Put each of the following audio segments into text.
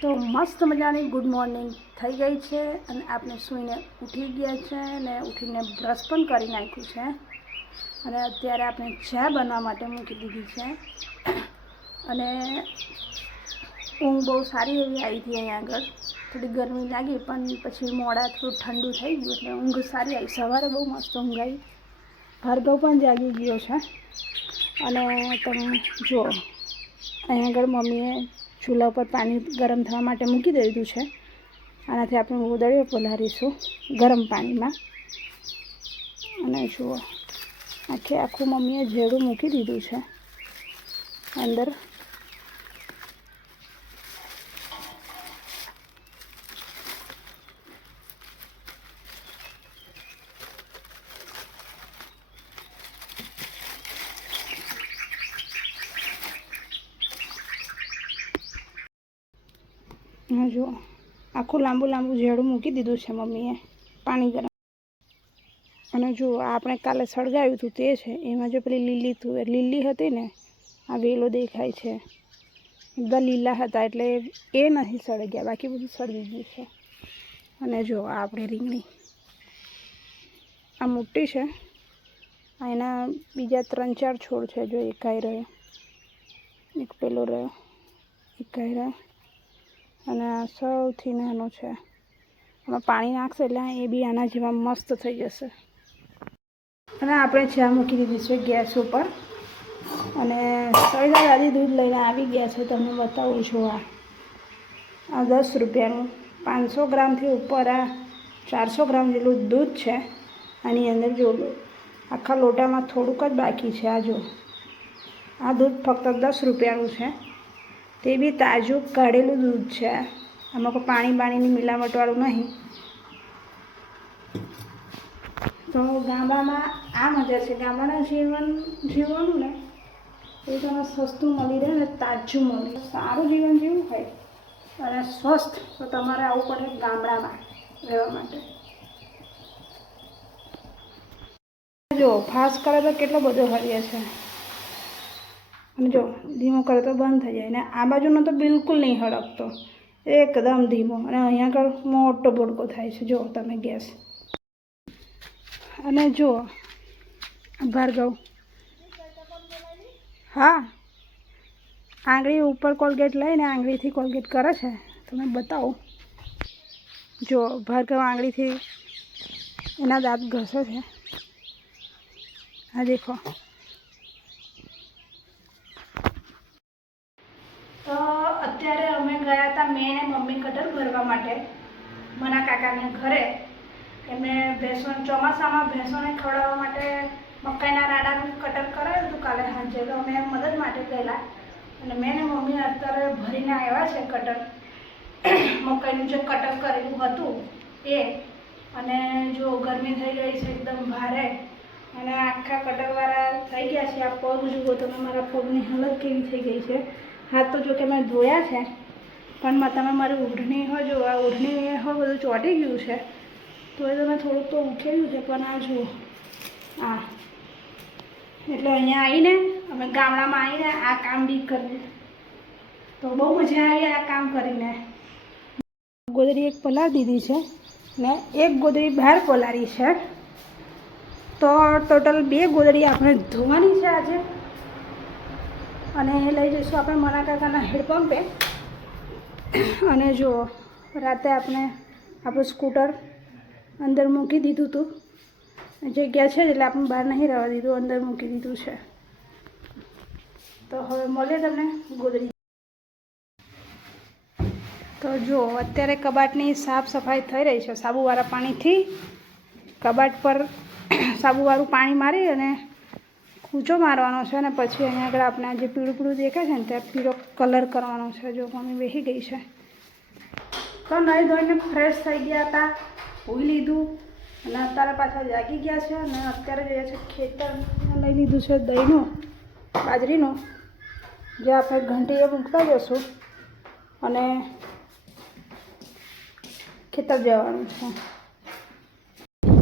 તો મસ્ત મજાની ગુડ મોર્નિંગ થઈ ગઈ છે અને આપણે સૂઈને ઉઠી ગયા છે અને ઉઠીને બ્રશ પણ કરી નાખ્યું છે. અને અત્યારે આપણે ચા બનવા માટે મૂકી દીધી છે. અને ઊંઘ બહુ સારી એવી આવી હતી અહીંયા આગળ. થોડી ગરમી લાગી પણ પછી મોડા થોડું ઠંડુ થઈ ગયું એટલે ઊંઘ સારી આવી. સવારે બહુ મસ્ત ઊંઘ આવી. ભાર્ગવ પણ જાગી ગયો છે. અને તમે જુઓ, અહીંયા આગળ મમ્મીએ ચૂલા ઉપર પાણી ગરમ થવા માટે મૂકી દીધું છે. આનાથી આપણે ઉદળીઓ પલાળીશું ગરમ પાણીમાં. અને જુઓ, આખે આખું મમ્મીએ ઝેરું મૂકી દીધું છે. અંદર હા, જુઓ. આખું લાંબુ લાંબુ ઝેડું મૂકી દીધું છે મમ્મીએ. પાણી ગરમ. અને જુઓ આપણે કાલે સળગાવ્યું હતું તે છે. એમાં જો પેલી લીલી લીલી હતી ને, આ વેલો દેખાય છે. બધા લીલા હતા, એટલે એ નથી સળગ્યા. બાકી બધું સળગી ગયું છે. અને જો આપણે રીંગણી. આ મોટી છે. આ એના બીજા ત્રણ ચાર છોડ છે, જો એકાઈ રહ્યો. એક પેલો રહ્યો, એકાઈ રહ્યો. અને સૌથી નાનો છે. આમાં પાણી નાખશે એટલે એ બી આના જેવા મસ્ત થઈ જશે. અને આપણે ચા મૂકી દીધી છે ગેસ ઉપર. અને સળગા દાદી દૂધ લઈને આવી ગયા છે, તમને બતાવું છું આ. આ દસ રૂપિયાનું. પાંચસો ગ્રામથી ઉપર આ ચારસો ગ્રામ જેટલું દૂધ છે. આની અંદર જો આખા લોટામાં થોડુંક જ બાકી છે, આ જો. આ દૂધ ફક્ત દસ રૂપિયાનું છે. તે બી તાજું કાઢેલું દૂધ છે. આમાં કોઈ પાણી બાણીની મિલાવટવાળું નહીં. તો ગામડામાં આ મજા છે. ગામડાના જીવન, જીવવાનું ને એ તમને સસ્તું મળી રહે ને તાજું મળી સારું જીવન જીવવું હોય અને સ્વસ્થ, તો તમારે આવવું પડે ગામડામાં રહેવા માટે. જો, ફાસ્ટ કરે તો કેટલો બધો હરીએ છે. અને જો, ધીમો કરે તો બંધ થઈ જાય ને આ બાજુનો તો બિલકુલ નહીં હળકતો એકદમ ધીમો. અને અહીંયા આગળ મોટો ભડકો થાય છે. જો, તમે ગેસ. અને જુઓ ભાર્ગવ. હા. આંગળી ઉપર કોલગેટ લઈને આંગળીથી કોલગેટ કરે છે. તમે બતાવો. જો, ભાર્ગવ આંગળીથી એના દાંત ઘસે છે. હા દેખો તો અત્યારે અમે ગયા હતા મેં ને મમ્મી કટર ભરવા માટે, મારા કાકાને ઘરે. એમને ભેંસો ચોમાસામાં ભેંસોને ખવડાવવા માટે મકાઈના રાડાનું કટર કરાવ્યું હતું કાલે સાંજે. તો અમે મદદ માટે ગયેલા. અને મેં ને મમ્મી અત્યારે ભરીને આવ્યા છે કટર. મકાઈનું જે કટર કરેલું હતું એ. અને જો ગરમી થઈ ગઈ છે એકદમ ભારે, અને આખા કટરવાળા થઈ ગયા છે. આ પગ જુઓ તમે મારા પગની હાલત કેવી થઈ ગઈ છે. હાથ તો જો કે મેં ધોયા છે, પણ તમે મારી ઓઢણી હોય જો, આ ઓઢણી હો બધું ચોંટી ગયું છે, તો એ તમે થોડુંક તો ઉખેડ્યું છે, પણ આ જુઓ, આ. એટલે અહીંયા આવીને, અમે ગામડામાં આવીને આ કામ બી કરીએ તો બહુ મજા આવી આ કામ કરીને. ગોદરી એક પલાળી દીધી છે, ને એક ગોદરી બહાર પલાળી છે, તો ટોટલ બે ગોદરી આપણે ધોવાની છે આજે. અને એ લઈ જઈશું આપણે મના કાકાના હેડપંપે અને જો, રાતે આપણે આપણું સ્કૂટર અંદર મૂકી દીધું હતું જગ્યા છે એટલે આપણે બહાર નહીં રહેવા દીધું, અંદર મૂકી દીધું છે. તો હવે મળીએ તમને ગોદડી. તો જો, અત્યારે કબાટની સાફ સફાઈ થઈ રહી છે સાબુવાળા પાણીથી. કબાટ પર સાબુવાળું પાણી મારી અને કૂચો મારવાનો છે અને પછી અહીંયા આગળ આપણે આ જે પીળું પીળું દેખાય છે ને ત્યાં પીળો કલર કરવાનો છે, જો મમ્મી બેસી ગઈ છે. તો નહીં ધોઈને ફ્રેશ થઈ ગયા હતા હોઈ લીધું અને અત્યારે પાછા જાગી ગયા છે અને અત્યારે જઈએ છે ખેતર લઈ લીધું છે દહીંનું, બાજરીનું, જે આપણે ઘંટીએ મૂકતા જશું અને ખેતર જવાનું છે.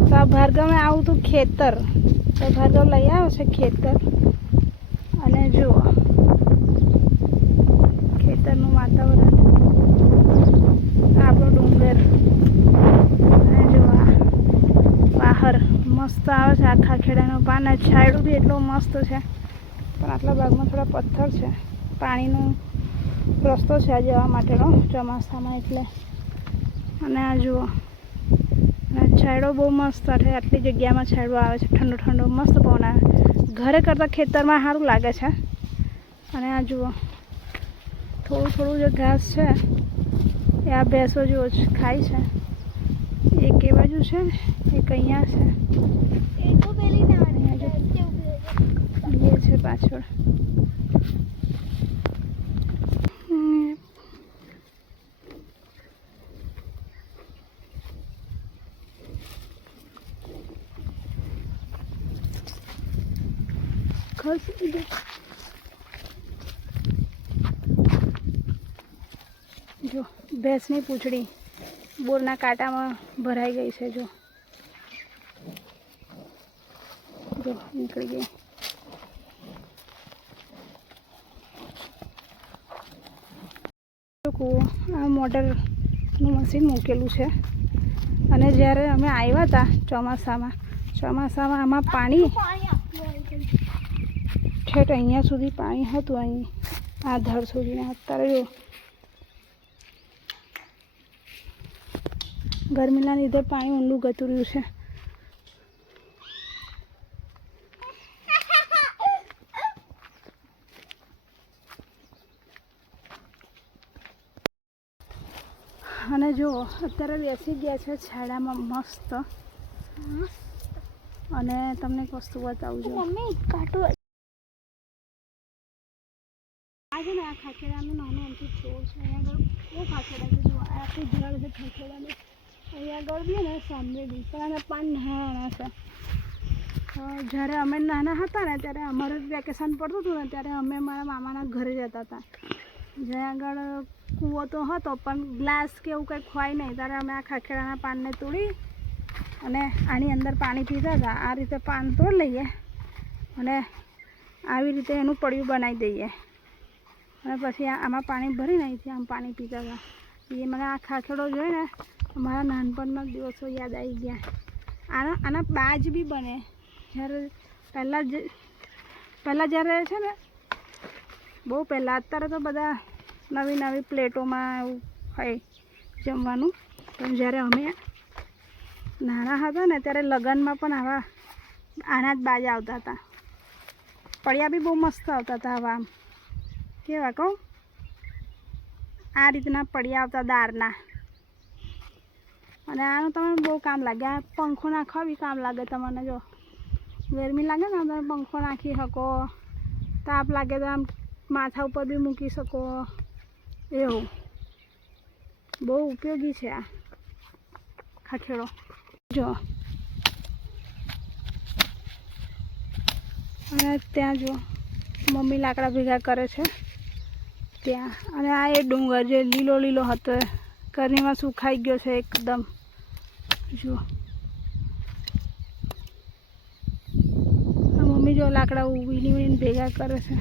તો આ ભાર્ગવે આવું હતું ખેતર. તો લઈ આવે છે ખેતર. અને જુઓ, ખેતરનું વાતાવરણ. આપણો ડુંગર. અને જુઓ બહાર મસ્ત આવે છે આખા ખેડાનું પાન. છાયડું બી એટલું મસ્ત છે. પણ આટલા ભાગમાં થોડા પથ્થર છે. પાણીનો રસ્તો છે આ જવા માટેનો ચોમાસામાં એટલે. અને આ જુઓ છાંયડો બહુ મસ્ત છે. આટલી જગ્યામાં છાંયડો આવે છે. ઠંડો ઠંડો મસ્ત પવન આવે. ઘરે કરતાં ખેતરમાં સારું લાગે છે. અને આ જુઓ. થોડું થોડું જે ઘાસ છે એ આ ભેંસો જુઓ ખાય છે. એક એ બાજુ છે એક અહીંયા છે. એ અહીંયા. છે. બે છે પાછળ. જો, ભેંસની પૂંછડી બોરના કાંટામાં ભરાઈ ગઈ છે, જો. જો, નીકળી ગઈ. કૂવો આ મોટરનું મશીન મૂકેલું છે. અને જ્યારે અમે આવ્યા હતા ચોમાસામાં ચોમાસામાં આમાં પાણી ઠેઠ અહીંયા સુધી પાણી હતું અહીં આ ધર સુધી અત્યારે જો. ગરમીના લીધે પાણી ઊંડું ગતું રહ્યું છે. અને જો અત્યારે બેસી ગયા છે છાડામાં મસ્ત. અને તમને એક વસ્તુ બતાવું છું. આ છે ને આ ખાખેડાનું નાનું અમથું છોડ છે. અહીંયા આગળ બહુ ખાખેડા છે જો આખું ઝાડ છે ખાખેડાનું. અહીંયા આગળ બી ને સામે બી પણ આના પાન નાના છે. જ્યારે અમે નાના હતા ને, ત્યારે અમારે વેકેશન પડતું હતું ને, ત્યારે અમે મારા મામાના ઘરે રહેતા હતા. જ્યાં આગળ કૂવો તો હતો, પણ ગ્લાસ કે એવું કંઈક હોય નહીં. ત્યારે અમે આ ખાખેડાના પાનને તોડી અને આની અંદર પાણી પીતા હતા. આ રીતે પાન તોડી લઈએ અને આવી રીતે એનું પડ્યું બનાવી દઈએ. અને પછી આમાં પાણી ભરીને અહીંથી આમ પાણી પીતા હતા. એ મને આ ખાખેડો જોઈને મારા નાનપણના દિવસો યાદ આવી ગયા. આના આના બાજ બી બને. જ્યારે પહેલાં જ પહેલાં જ્યારે છે ને, બહુ પહેલાં, અત્યારે તો બધા નવી નવી પ્લેટોમાં એવું હોય જમવાનું. પણ જ્યારે અમે નાના હતા ને, ત્યારે લગ્નમાં પણ આવા આના જ બાજ આવતા હતા. પડ્યા બી બહુ મસ્ત આવતા હતા આવા આમ. કેવા કહું? આ રીતના પડ્યા આવતા દારના અને આનું તમને બહુ કામ લાગે. આ પંખો નાખવા બી કામ લાગે તમને જો. ગરમી લાગે ને તમે પંખો નાખી શકો. તાપ લાગે તો આમ માથા ઉપર બી મૂકી શકો. એવું. બહુ ઉપયોગી છે આ ખાખેડો. જો. અને ત્યાં જો મમ્મી લાકડા ભેગા કરે છે. ત્યાં. અને આ એ ડુંગર જે લીલો લીલો હતો ગરમીમાં સુખાઈ ગયો છે એકદમ. જુઓ. મમ્મી જો લાકડા વીણી ઉડીને ભેગા કરે છે.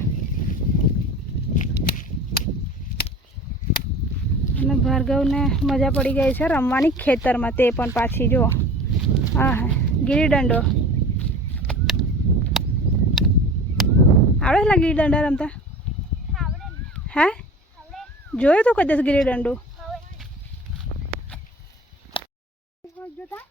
અને ભાર્ગવને મજા પડી ગઈ છે રમવાની ખેતરમાં તે પણ પાછી, જુઓ. હા હા ગીરીદંડો આવડે છે ગીરી દંડા રમતા? ને હે? જોયો તો કદાચ ગીરી દંડું જોતા?